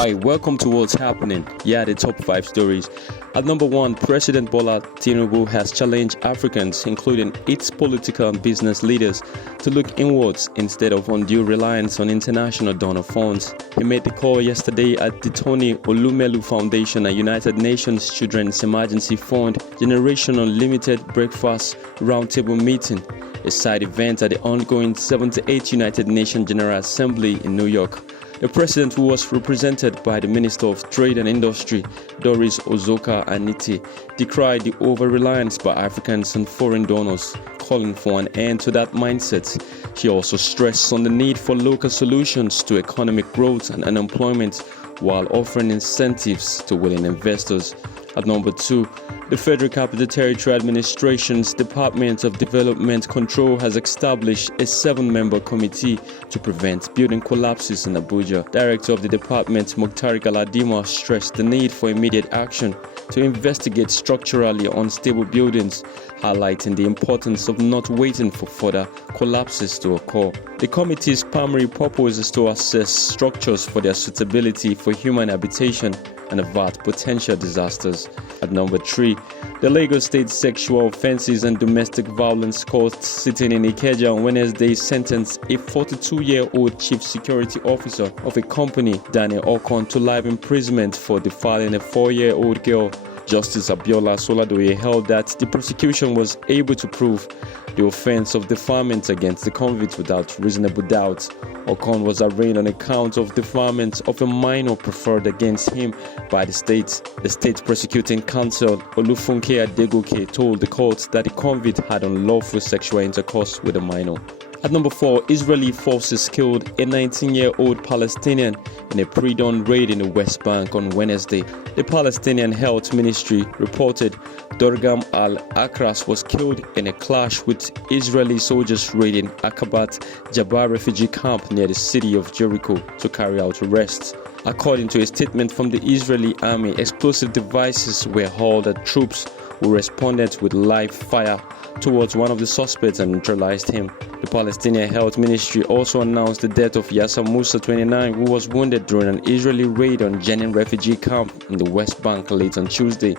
Hi, welcome to What's Happening. Here are the top 5 stories. At number 1, President Bola Tinubu has challenged Africans, including its political and business leaders, to look inwards instead of undue reliance on international donor funds. He made the call yesterday at the Tony Elumelu Foundation and United Nations Children's Emergency Fund Generation Unlimited Breakfast Roundtable meeting, a side event at the ongoing 78th United Nations General Assembly in New York. The president, who was represented by the Minister of Trade and Industry, Doris Ozoka Aniti, decried the over-reliance by Africans on foreign donors, calling for an end to that mindset. She also stressed on the need for local solutions to economic growth and unemployment while offering incentives to willing investors. At number 2, the Federal Capital Territory Administration's Department of Development Control has established a 7-member committee to prevent building collapses in Abuja. Director of the department, Mukhtar Galadima, stressed the need for immediate action to investigate structurally unstable buildings, highlighting the importance of not waiting for further collapses to occur. The committee's primary purpose is to assess structures for their suitability for human habitation and avert potential disasters. At number 3, the Lagos State Sexual Offences and Domestic Violence Court sitting in Ikeja on Wednesday sentenced a 42-year-old chief security officer of a company, Daniel Okon, to life imprisonment for defiling a 4-year-old girl. Justice Abiola Soladoye held that the prosecution was able to prove the offense of defilement against the convict without reasonable doubt. Okon was arraigned on account of defilement of a minor preferred against him by the state. The state prosecuting counsel, Olufunke Adegoke, told the court that the convict had unlawful sexual intercourse with a minor. At number 4, Israeli forces killed a 19-year-old Palestinian in a pre-dawn raid in the West Bank on Wednesday. The Palestinian Health Ministry reported Dorgam al-Akras was killed in a clash with Israeli soldiers raiding Akabat Jabbar refugee camp near the city of Jericho to carry out arrests. According to a statement from the Israeli army, explosive devices were hurled at troops who responded with live fire towards one of the suspects and neutralized him. The Palestinian Health Ministry also announced the death of Yasser Musa, 29, who was wounded during an Israeli raid on Jenin refugee camp in the West Bank late on Tuesday.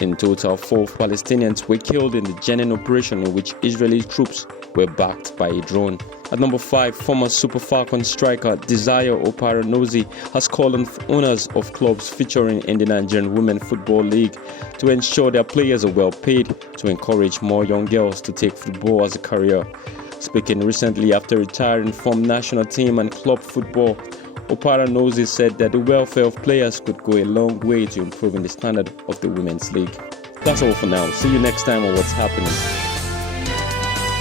In total, 4 Palestinians were killed in the Jenin operation, in which Israeli troops were backed by a drone. At number 5, former Super Falcons striker Desire Oparanozie has called on owners of clubs featuring in the Nigerian Women Football League to ensure their players are well paid to encourage more young girls to take football as a career. Speaking recently after retiring from national team and club football, Oparanozie said that the welfare of players could go a long way to improving the standard of the women's league. That's all for now. See you next time on What's Happening.